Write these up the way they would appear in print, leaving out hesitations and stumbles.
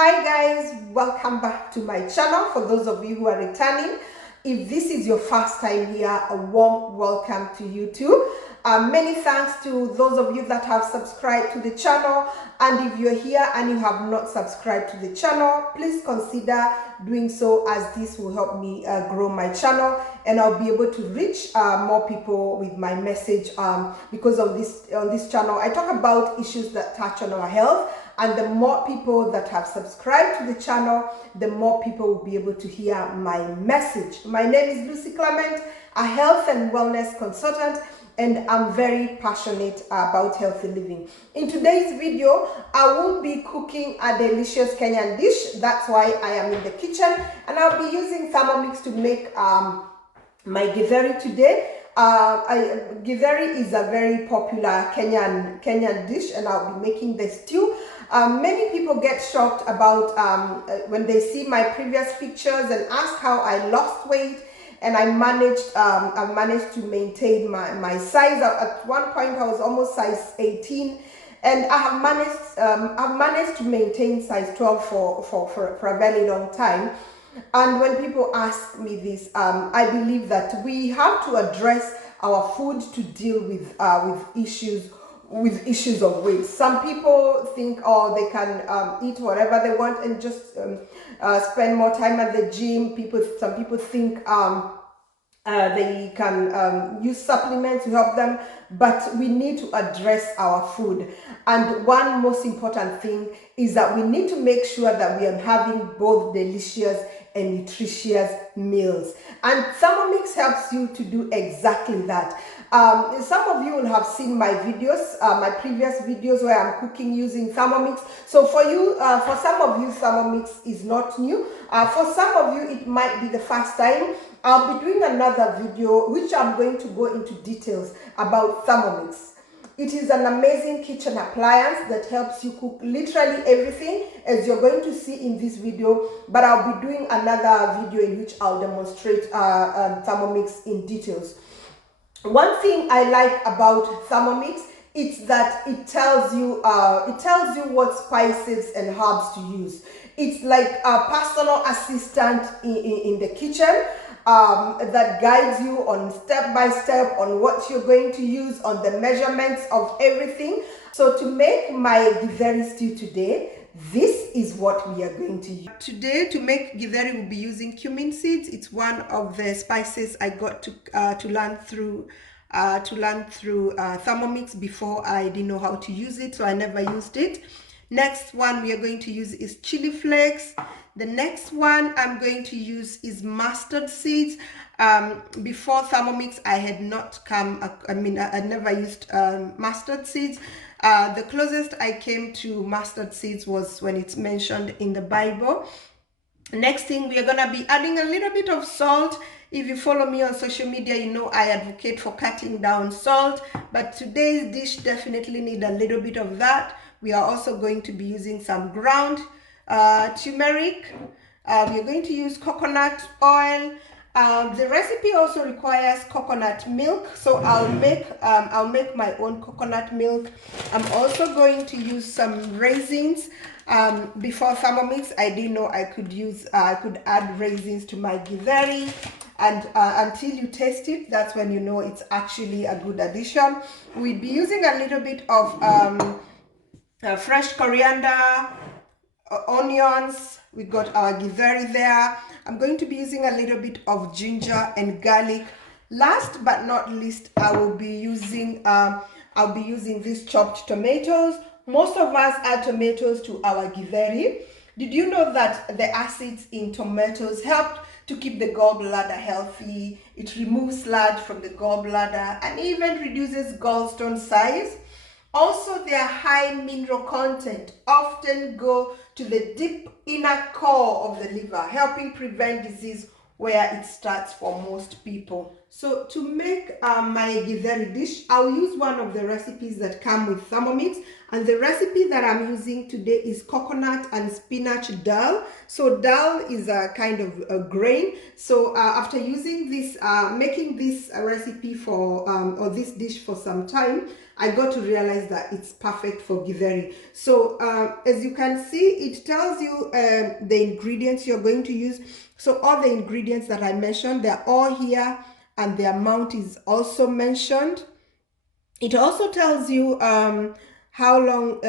Hi guys, welcome back to my channel. For those of you who are returning, if this is your first time here, a warm welcome to you too. Many thanks to those of you that have subscribed to the channel, and if you're here and you have not subscribed to the channel, please consider doing so, as this will help me grow my channel and I'll be able to reach more people with my message, because on this channel I talk about issues that touch on our health. And the more people that have subscribed to the channel, the more people will be able to hear my message. My name is Lucy Clement, a health and wellness consultant, and I'm very passionate about healthy living. In today's video, I will be cooking a delicious Kenyan dish. That's why I am in the kitchen, and I'll be using Thermomix to make my Githeri today. Githeri is a very popular Kenyan dish, and I'll be making the stew. Many people get shocked about when they see my previous pictures and ask how I lost weight, and I managed to maintain my size. At one point I was almost size 18, and I have managed to maintain size 12 for a very long time. And when people ask me this, I believe that we have to address our food to deal with issues of weight. Some people think, oh, they can eat whatever they want and just spend more time at the gym. Some people think they can use supplements to help them, but we need to address our food. And one most important thing is that we need to make sure that we are having both delicious and nutritious meals. And Thermomix helps you to do exactly that. Some of you will have seen my videos, my previous videos where I'm cooking using Thermomix. So for you, for some of you, Thermomix is not new. For some of you, it might be the first time. I'll be doing another video which I'm going to go into details about Thermomix. It is an amazing kitchen appliance that helps you cook literally everything, as you're going to see in this video, but I'll be doing another video in which I'll demonstrate Thermomix in details. One thing I like about Thermomix is that it tells you what spices and herbs to use. It's like a personal assistant in the kitchen. That guides you on step by step on what you're going to use, on the measurements of everything. So to make my Githeri stew today, this is what we are going to use. Today, to make Githeri, we'll be using cumin seeds. It's one of the spices I got to learn through Thermomix. Before, I didn't know how to use it, so I never used it. Next one we are going to use is chili flakes. The next one I'm going to use is mustard seeds. Before Thermomix, I had not I never used mustard seeds. The closest I came to mustard seeds was when it's mentioned in the Bible. Next thing, we are going to be adding a little bit of salt. If you follow me on social media, you know I advocate for cutting down salt, but today's dish definitely need a little bit of that. We are also going to be using some ground turmeric. We are going to use coconut oil. The recipe also requires coconut milk, so I'll make my own coconut milk. I'm also going to use some raisins. Before Thermomix, I didn't know I could add raisins to my Githeri, and until you taste it, that's when you know it's actually a good addition. We'll be using a little bit of fresh coriander, onions. We got our Githeri there. I'm going to be using a little bit of ginger and garlic. Last but not least, I'll be using these chopped tomatoes. Most of us add tomatoes to our Githeri. Did you know that the acids in tomatoes help to keep the gallbladder healthy? It removes sludge from the gallbladder and even reduces gallstone size. Also, their high mineral content often go to the deep inner core of the liver, helping prevent disease where it starts for most people. So to make my Githeri dish, I'll use one of the recipes that come with Thermomix, and the recipe that I'm using today is coconut and spinach dal. So dal is a kind of a grain. So after using this, making this recipe for or this dish for some time, I got to realize that it's perfect for Githeri. So as you can see, it tells you the ingredients you're going to use. So all the ingredients that I mentioned, they're all here, and the amount is also mentioned. It also tells you how long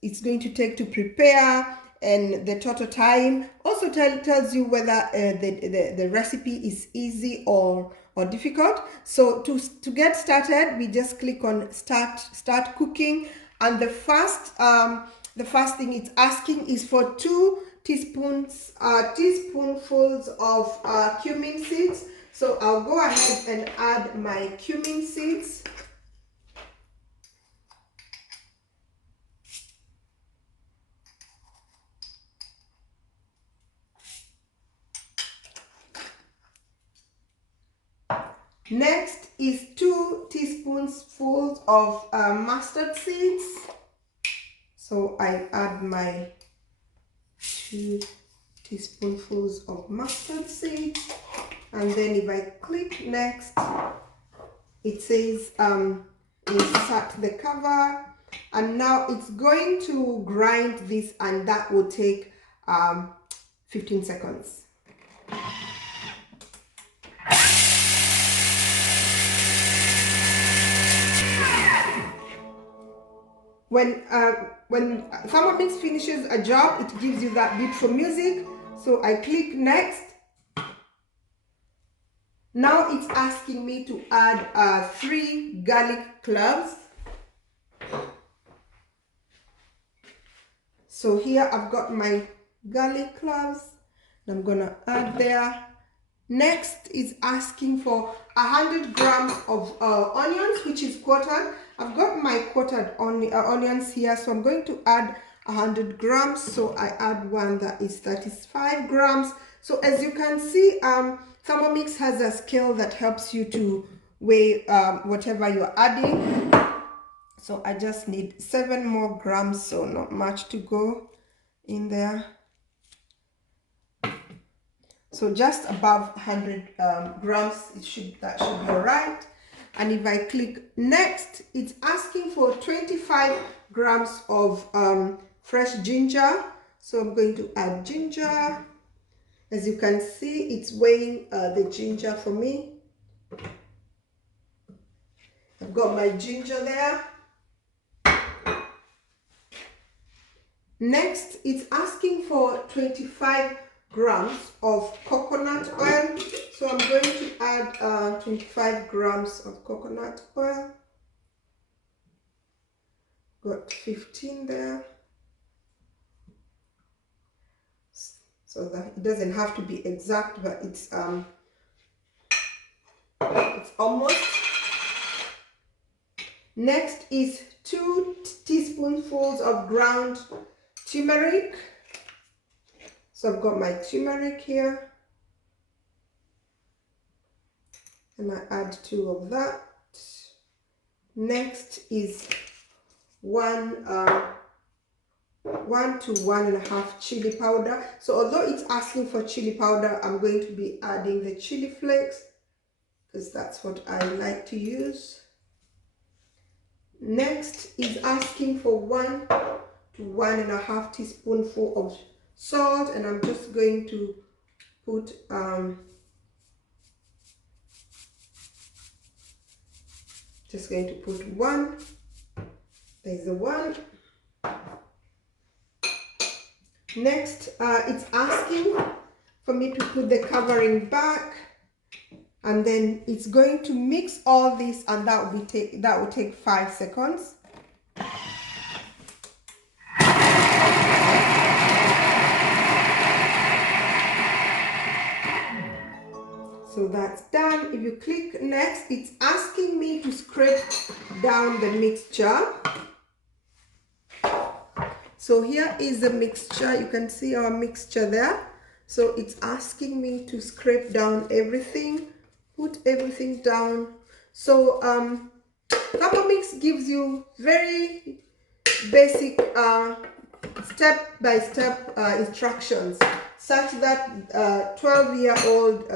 it's going to take to prepare and the total time. Also tells you whether the recipe is easy or difficult. So to get started, we just click on start cooking, and the first thing it's asking is for 2 teaspoonfuls of cumin seeds. So I'll go ahead and add my cumin seeds. Next is 2 teaspoonfuls of mustard seeds. So I add my 2 teaspoonfuls of mustard seeds, and then if I click next, it says insert the cover, and now it's going to grind this, and that will take 15 seconds. When Thermomix finishes a job, it gives you that beautiful music. So I click next. Now it's asking me to add 3 garlic cloves. So here I've got my garlic cloves, and I'm gonna add there. Next is asking for 100 grams of onions, which is quartered. I've got my quartered onions here, so I'm going to add 100 grams. So I add one that is 35 grams. So as you can see, Thermomix has a scale that helps you to weigh whatever you're adding. So I just need 7 more grams, so not much to go in there. So just above 100 grams, that should be all right. And if I click next, it's asking for 25 grams of fresh ginger. So I'm going to add ginger. As you can see, it's weighing the ginger for me. I've got my ginger there. Next, it's asking for 25 grams of coconut oil. So I'm going to add 25 grams of coconut oil. Got 15 there. So that it doesn't have to be exact, but it's almost. Next is 2 teaspoonfuls of ground turmeric. So I've got my turmeric here, and I add 2 of that. Next is 1 to 1.5 chili powder. So although it's asking for chili powder, I'm going to be adding the chili flakes because that's what I like to use. Next is asking for 1 to 1.5 teaspoonful of salt, and I'm just going to put one. There's the 1. Next, it's asking for me to put the covering back, and then it's going to mix all this, and that will take 5 seconds. So that's done. If you click next, it's asking me to scrape down the mixture. So here is the mixture. You can see our mixture there. So it's asking me to scrape down everything. put everything down. So Thermomix gives you very basic step-by-step instructions such that 12-year-old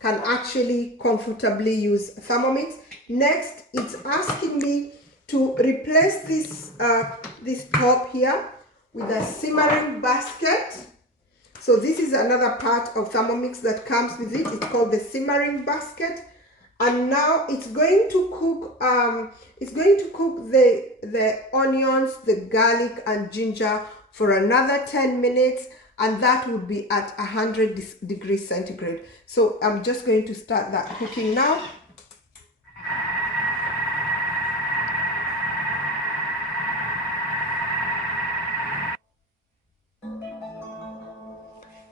can actually comfortably use Thermomix. Next, it's asking me to replace this top here with a simmering basket. So this is another part of Thermomix that comes with it. It's called the simmering basket. And now it's going to cook the onions, the garlic and ginger for another 10 minutes, and that would be at 100 degrees centigrade. So I'm just going to start that cooking now.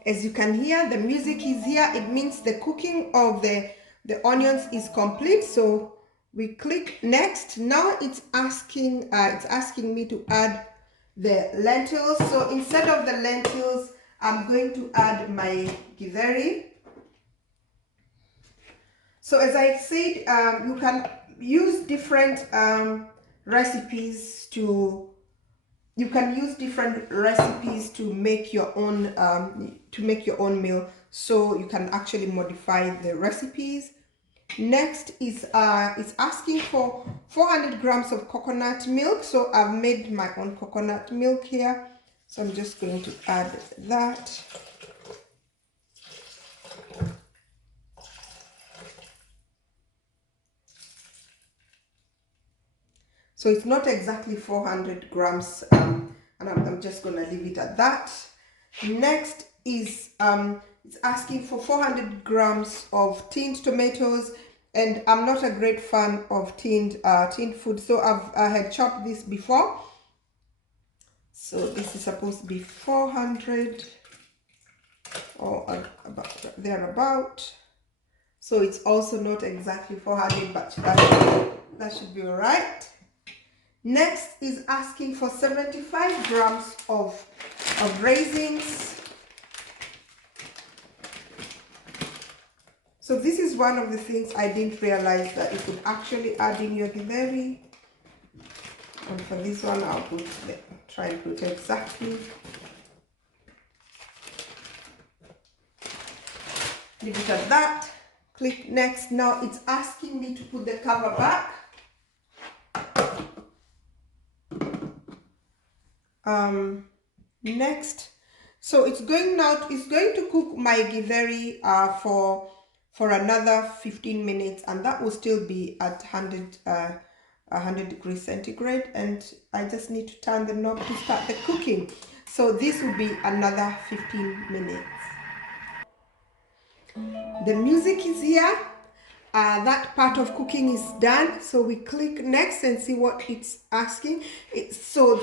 As you can hear, the music is here. It means the cooking of the onions is complete. So we click next. Now it's asking me to add the lentils. So instead of the lentils, I'm going to add my Githeri. So as I said, you can use different recipes to make your own meal, so you can actually modify the recipes. Next is it's asking for 400 grams of coconut milk. So I've made my own coconut milk here, so I'm just going to add that. So it's not exactly 400 grams, and I'm just going to leave it at that. Next is it's asking for 400 grams of tinned tomatoes, and I'm not a great fan of tinned food, so I had chopped this before. So this is supposed to be 400 or about thereabout. So it's also not exactly 400, but that should be all right. Next is asking for 75 grams of raisins. So this is one of the things I didn't realize, that you could actually add in your Githeri. And for this one, I'll try and put exactly. Leave it at that. Click next. Now it's asking me to put the cover back. Next, so it's going to cook my Githeri for another 15 minutes, and that will still be at 100 degrees centigrade, and I just need to turn the knob to start the cooking. So this will be another 15 minutes. The music is here. That part of cooking is done, so we click next and see what it's asking. So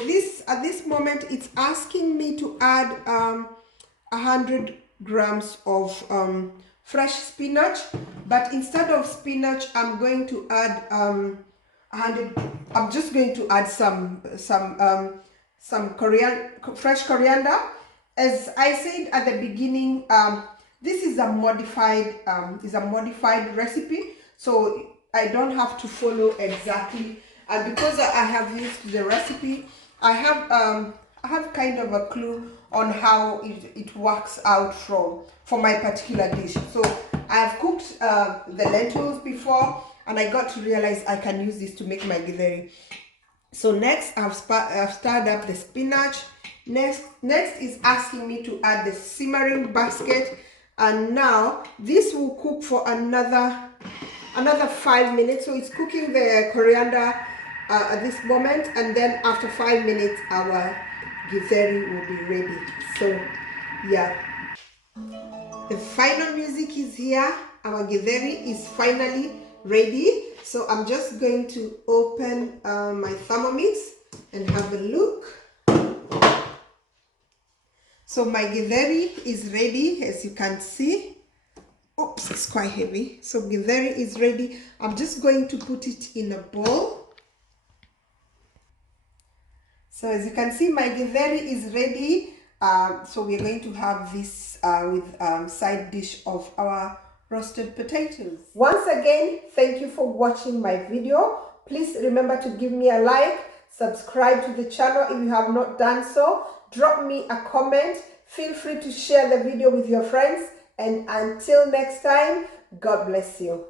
at this moment it's asking me to add 100 grams of fresh spinach, but instead of spinach I'm going to add I'm just going to add some fresh coriander. As I said at the beginning, this is a modified recipe, so I don't have to follow exactly. And because I have used the recipe, I have kind of a clue on how it works out for my particular dish. So I have cooked the lentils before, and I got to realize I can use this to make my Githeri. So next I've stirred up the spinach. Next is asking me to add the simmering basket, and now this will cook for another 5 minutes. So it's cooking the coriander at this moment, and then after 5 minutes our Githeri will be ready. So yeah, the final music is here. Our Githeri is finally ready. So I'm just going to open my Thermomix and have a look. So my Githeri is ready, as you can see. Oops, it's quite heavy. So Githeri is ready. I'm just going to put it in a bowl. So as you can see, my Githeri is ready. So we're going to have this with side dish of our roasted potatoes. Once again, thank you for watching my video. Please remember to give me a like, subscribe to the channel if you have not done so, drop me a comment, feel free to share the video with your friends, and until next time, God bless you.